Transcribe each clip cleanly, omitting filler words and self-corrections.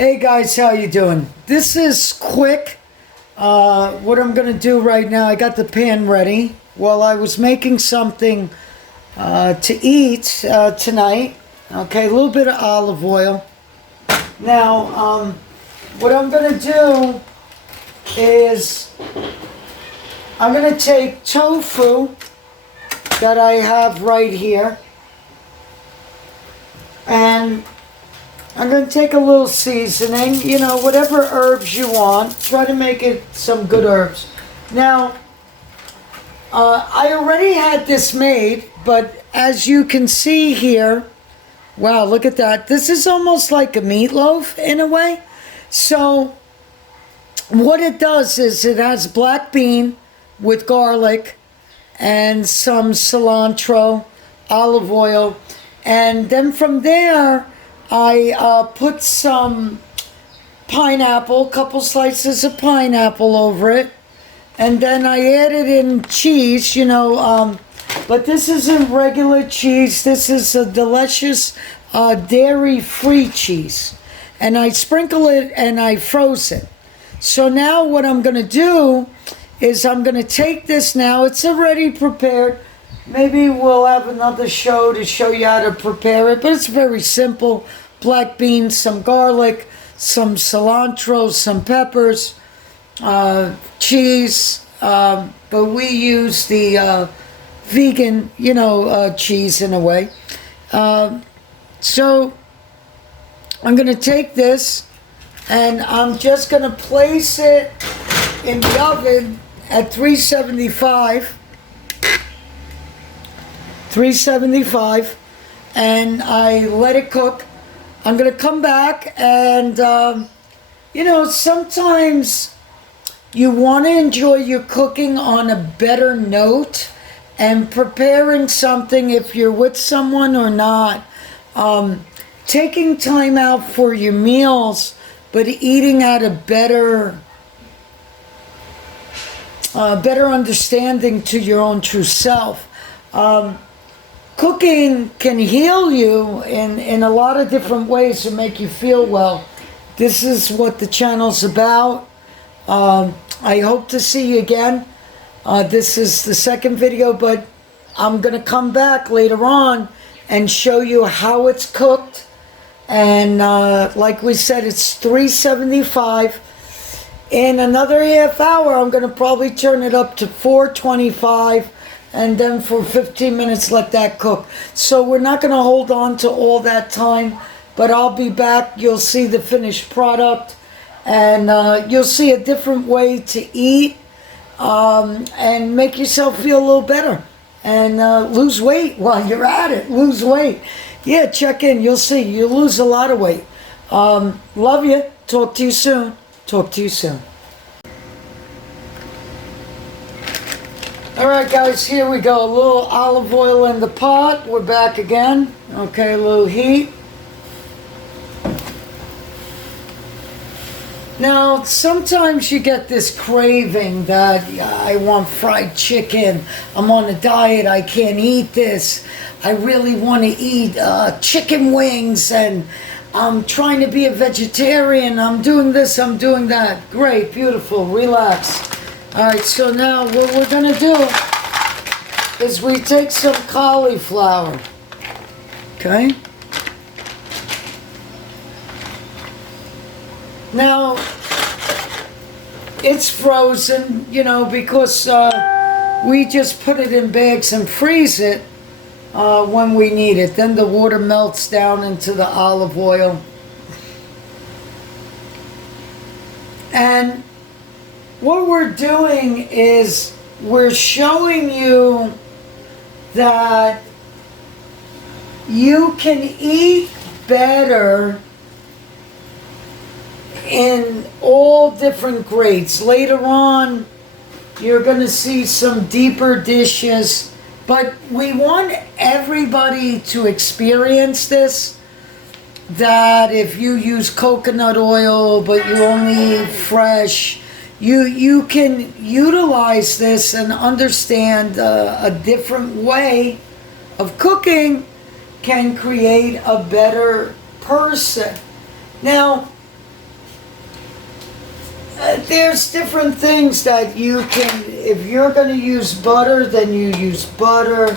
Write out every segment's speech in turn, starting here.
Hey guys, how you doing? This is quick. What I'm gonna do right now, I got the pan ready. While I was making something to eat tonight. Okay, a little bit of olive oil. Now, what I'm gonna do is I'm gonna take tofu that I have right here, and I'm going to take a little seasoning, you know, whatever herbs you want. Try to make it some good herbs. Now, I already had this made, but as you can see here, wow, look at that. This is almost like a meatloaf in a way. So, what it does is it has black bean with garlic and some cilantro, olive oil, and then from there, I put some pineapple, couple slices of pineapple over it, and then I added in cheese, you know, but this isn't regular cheese. This is a delicious dairy-free cheese, and I sprinkle it and I froze it. So now what I'm going to do is I'm going to take this now. It's already prepared. Maybe we'll have another show to show you how to prepare it, but it's very simple. Black beans, some garlic, some cilantro, some peppers, cheese, but we use the vegan, you know, cheese in a way. So I'm going to take this and I'm just going to place it in the oven at 375, and I let it cook. I'm going to come back and, you know, sometimes you want to enjoy your cooking on a better note and preparing something, if you're with someone or not, taking time out for your meals, but eating at a better understanding to your own true self. Cooking can heal you in a lot of different ways to make you feel well. This is what the channel's about. I hope to see you again. This is the second video, but I'm going to come back later on and show you how it's cooked. And like we said, it's 375. In another half hour, I'm going to probably turn it up to 425. And then for 15 minutes let that cook. So we're not going to hold on to all that time, but I'll be back. You'll see the finished product, and you'll see a different way to eat, and make yourself feel a little better, and lose weight while you're at it. Lose weight. Yeah, check in. You'll see. You'll lose a lot of weight. Love you. Talk to you soon. Talk to you soon. Alright guys, here we go. A little olive oil in the pot. We're back again. Okay, a little heat. Now, sometimes you get this craving that I want fried chicken. I'm on a diet. I can't eat this. I really want to eat chicken wings, and I'm trying to be a vegetarian. I'm doing this, I'm doing that. Great, beautiful, relax. Alright, so now what we're going to do is we take some cauliflower, okay? Now, it's frozen, you know, because we just put it in bags and freeze it when we need it. Then the water melts down into the olive oil. And what we're doing is we're showing you that you can eat better in all different grades. Later on, you're going to see some deeper dishes, but we want everybody to experience this. That if you use coconut oil, but you only eat fresh, you can utilize this and understand a different way of cooking can create a better person. Now, There's different things that you can, if you're going to use butter, then you use butter.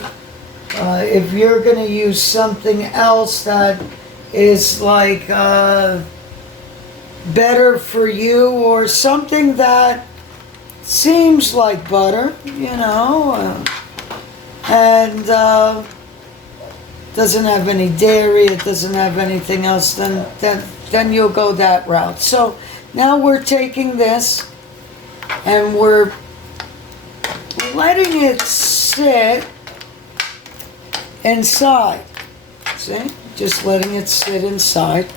If you're going to use something else that is like better for you, or something that seems like butter, you know, and doesn't have any dairy, it doesn't have anything else, then you'll go that route. So now we're taking this and we're letting it sit inside. See? Just letting it sit inside.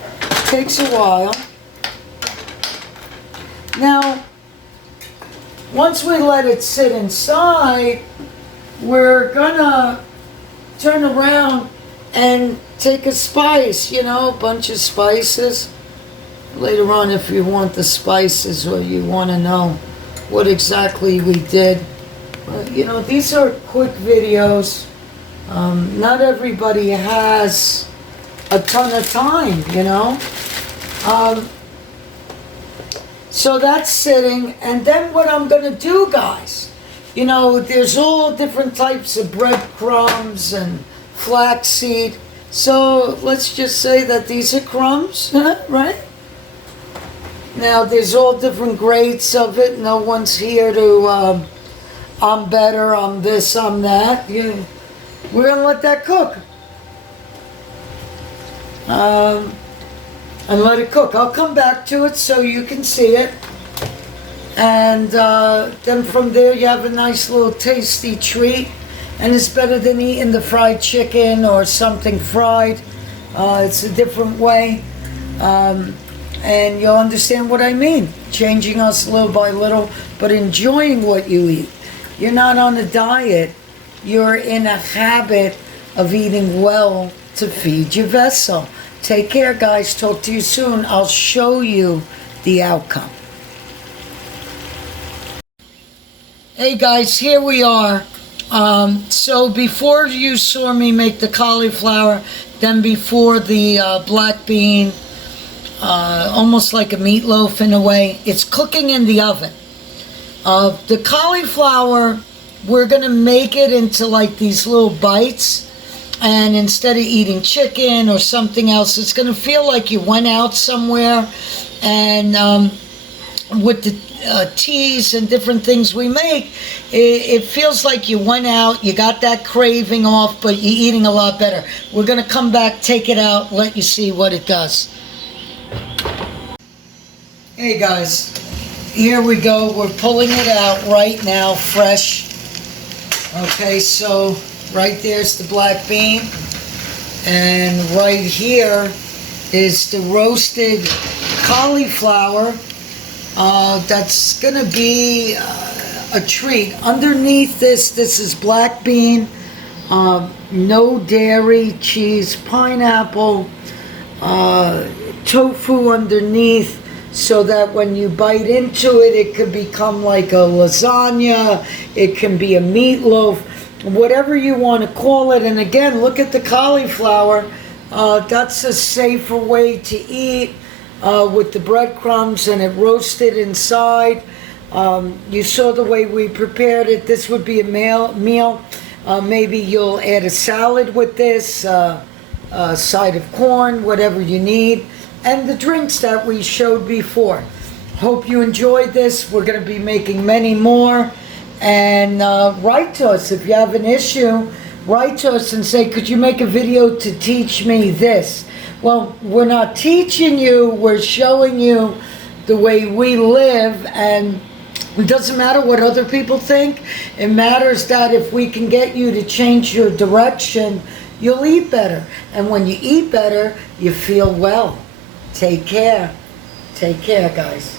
Takes a while. Now, once we let it sit inside, we're gonna turn around and take a spice, you know, a bunch of spices. Later on, if you want the spices or you want to know what exactly we did. You know, these are quick videos. Not everybody has a ton of time, you know. So that's sitting, and then what I'm going to do, guys, you know, there's all different types of breadcrumbs and flaxseed. So let's just say that these are crumbs, right? Now, there's all different grades of it. No one's here to, I'm better, I'm this, I'm that. Yeah. We're going to let that cook. And let it cook. I'll come back to it so you can see it. And then from there, you have a nice little tasty treat. And it's better than eating the fried chicken or something fried. It's a different way. And you'll understand what I mean. Changing us little by little, but enjoying what you eat. You're not on a diet. You're in a habit of eating well to feed your vessel. Take care, guys. Talk to you soon. I'll show you the outcome. Hey, guys, here we are. So before you saw me make the cauliflower, then before the black bean, almost like a meatloaf in a way, it's cooking in the oven. The cauliflower, we're going to make it into like these little bites. And instead of eating chicken or something else, it's going to feel like you went out somewhere. And with the teas and different things we make, it feels like you went out, you got that craving off, but you're eating a lot better. We're going to come back, take it out, let you see what it does. Hey guys, here we go. We're pulling it out right now, fresh. Okay, so right there's the black bean, and right here is the roasted cauliflower. That's gonna be a treat. Underneath this is black bean, no dairy, cheese, pineapple, tofu underneath, so that when you bite into it, it could become like a lasagna, it can be a meatloaf, whatever you want to call it. And again, look at the cauliflower. That's a safer way to eat, with the breadcrumbs and it roasted inside. You saw the way we prepared it. This would be a meal. Maybe you'll add a salad with this, a side of corn, whatever you need, and the drinks that we showed before. Hope you enjoyed this. We're going to be making many more. And write to us if you have an issue. Write to us and say, could you make a video to teach me this? Well, we're not teaching you, we're showing you the way we live, and it doesn't matter what other people think. It matters that if we can get you to change your direction, you'll eat better. And when you eat better, you feel well. Take care. Take care, guys.